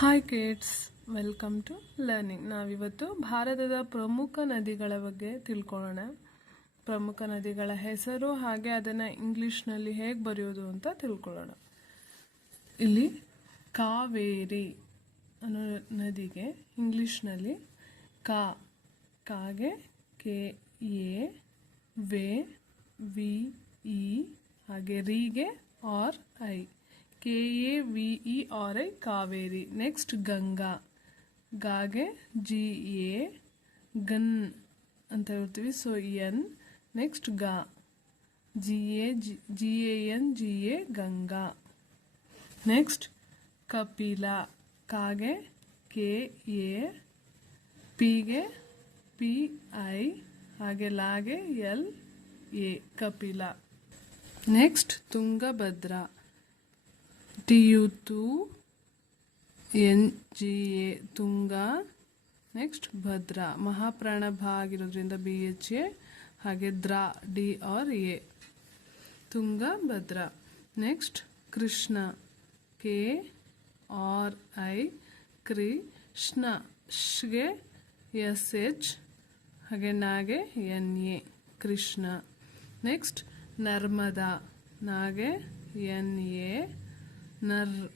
Hi kids welcome to learning ನಾವಿವತ್ತು ಭಾರತದ ಪ್ರಮುಖ ನದಿಗಳ ಬಗ್ಗೆ ತಿಳ್ಕೊಳ್ಳೋಣ. ಪ್ರಮುಖ ನದಿಗಳ ಹೆಸರು ಹಾಗೆ ಅದನ್ನು ಇಂಗ್ಲೀಷ್ನಲ್ಲಿ ಹೇಗೆ ಬರೆಯೋದು ಅಂತ ತಿಳ್ಕೊಳ್ಳೋಣ. ಇಲ್ಲಿ ಕಾವೇರಿ ಅನ್ನೋ ನದಿಗೆ ಇಂಗ್ಲೀಷ್ನಲ್ಲಿ ಕಾ, ಕಾಗೆ ಕೆ, ಎ, ವೇ, ವಿ, ಇ, ಹಾಗೆ ರೀಗೆ, R, I. K A V E R I Kaveri next Ganga ಗಾಗೆ G A ಗನ್ ಅಂತ ಹೇಳ್ತೀವಿ ಸೊ ಎನ್ ನೆಕ್ಸ್ಟ್ ಗಾ G A G A N G A Ganga next Kapila ಕಾಗೆ ಕೆ ಎ ಪಿಗೆ P I ಹಾಗೆ ಲಾಗೆ L A Kapila next Tungabhadra T U ತು N G A Tunga next Bhadra ಮಹಾಪ್ರಾಣಭ ಆಗಿರೋದ್ರಿಂದ B H A ಹಾಗೆ ದ್ರಾ D R A Tunga Bhadra next Krishna K R I Krishna ಶ್ಗೆ S H ಹಾಗೆ ನಾಗೆ N A Krishna next Narmada ನಾಗೆ N A ನರ್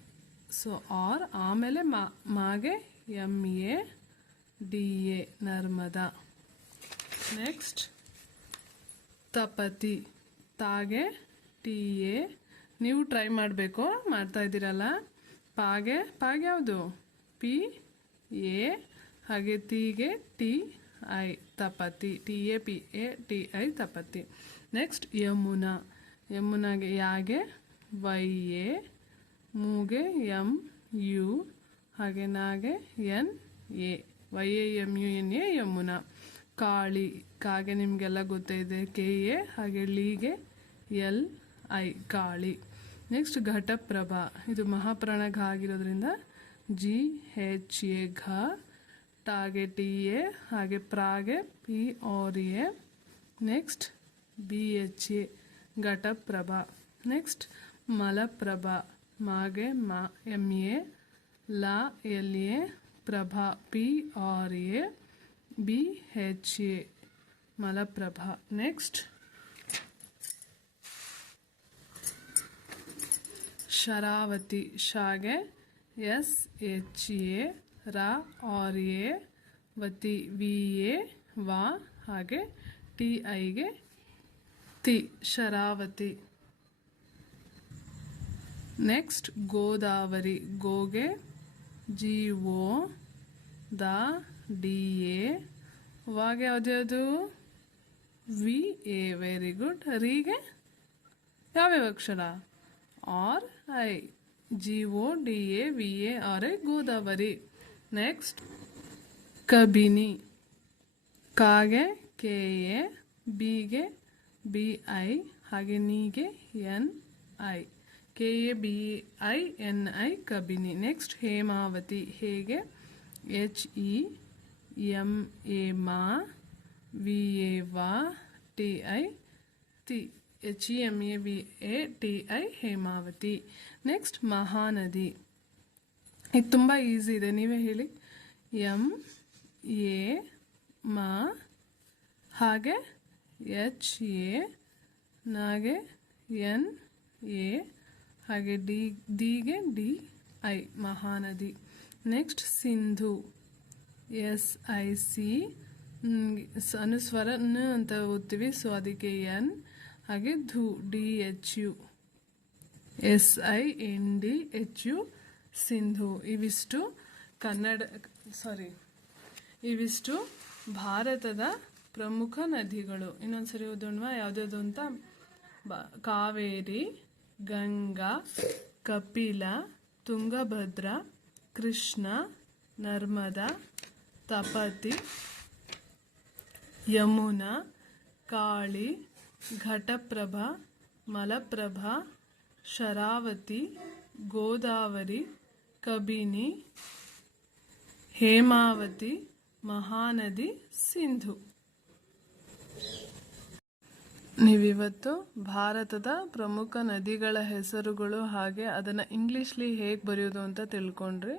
so R ಆಮೇಲೆ ಮಾಗೆ M A, D A, Narmada. Next Tapati. ತಾಗೆ, T A. ನೀವು try ಮಾಡಬೇಕು, ಮಾಡ್ತಾ ಇದ್ದೀರಲ್ಲ? ಪಾಗೆ ಪಾಗೆ ಯಾವುದು? ಪಿ, ಎ, ಹಾಗೆ ತಿಗೆ, T, I, Tapati. T A, P, A, T, I, Tapati. Next Yamuna. ಯಮುನಾಗೆ ಯಾಗೆ? ವೈ, ಎ ಮೂಗೆ ಎಂ, ಯು, ಹಾಗೆ ನಾಗೆ N, A, Y, A M U, N, A, Yamuna. Kali, ಕಾಗೆ ನಿಮಗೆಲ್ಲ ಗೊತ್ತಿದೆ ಕೆ, ಎ, ಹಾಗೆ ಲೀಗೆ, L, I, Kali. Next Ghataprabha. ಇದು ಮಹಾಪ್ರಾಣ ಘ ಆಗಿರೋದ್ರಿಂದ ಜಿ, ಹೆಚ್, ಎ, ಘ, ಟಾಗೆ, ಟಿ, ಎ, ಹಾಗೆ ಪ್ರಾಗೆ, P, R, A. Next B H A. Ghataprabha. Next Malaprabha. ಮಾಗೆ ಮಾ ಎಂ ಎ ಲಾ L A Prabha P R A B H A Malaprabha next Sharavati ಶಾಗೆ S H A ರಾ R A ವತಿ V A ವಾ ಹಾಗೆ T ಐಗೆ ತಿ Sharavati next Godavari ಗೋಗೆ G O ದ ಡಿ ಎ ವಾಗೆ ಯಾವ್ದು ವಿ ಎ ವೆರಿ ಗುಡ್ ರೀಗೆ ಯಾವ್ಯಾವ ಅಕ್ಷರ? R I G O D A V A R I Godavari next Kabini ಕಾಗೆ ಕೆ ಎ ಬಿಗೆ ಬಿ ಐ ಹಾಗೆ ನೀಗೆ N I K A B I N I Kabini. Next Hemavati. ಹೇಗೆ? H E M A ಮಾ V A ವಾ T I ತಿ H E M A V A T I Hemavati. Next Mahanadi. ಇದು ತುಂಬ easy ಇದೆ. ನೀವೇ ಹೇಳಿ. M A ಮಾ ಹಾಗೆ ಎಚ್ ಎ ನಾಗೆ ಎನ್ ಎ ಹಾಗೆ ಡಿ, ಡಿಗೆ D, I, Mahanadi. Next Sindhu. S, I, C ಅನುಸ್ವರ, ನ ಅಂತ ಓದ್ತೀವಿ, ಸೊ ಅದಕ್ಕೆ ಎನ್. ಹಾಗೆ ಧು, D, H, U. S, I, N, D, H, U, Sindhu. ಇವಿಷ್ಟು ಕನ್ನಡ ಸಾರಿ ಇವಿಷ್ಟು ಭಾರತದ ಪ್ರಮುಖ ನದಿಗಳು. ಇನ್ನೊಂದ್ಸರಿ ಓದೋಣ ಯಾವುದ್ಯಾವುದು ಅಂತ? ಕಾವೇರಿ ಗಂಗಾ, ಕಪಿಲ, ತುಂಗಭದ್ರ, ಕೃಷ್ಣ, ನರ್ಮದಾ, ತಪತಿ, ಯಮುನಾ, ಕಾಳಿ, ಘಟಪ್ರಭಾ, ಮಲಪ್ರಭಾ, ಶರಾವತಿ, ಗೋದಾವರಿ, ಕಬಿನಿ, ಹೇಮಾವತಿ, ಮಹಾನದಿ, ಸಿಂಧು. ನೀವಿವತ್ತು ಭಾರತದ ಪ್ರಮುಖ ನದಿಗಳ ಹೆಸರುಗಳು ಹಾಗೆ ಅದನ್ನು ಇಂಗ್ಲೀಷ್ಲಿ ಹೇಗೆ ಬರೆಯೋದು ಅಂತ ತಿಳ್ಕೊಂಡ್ರಿ.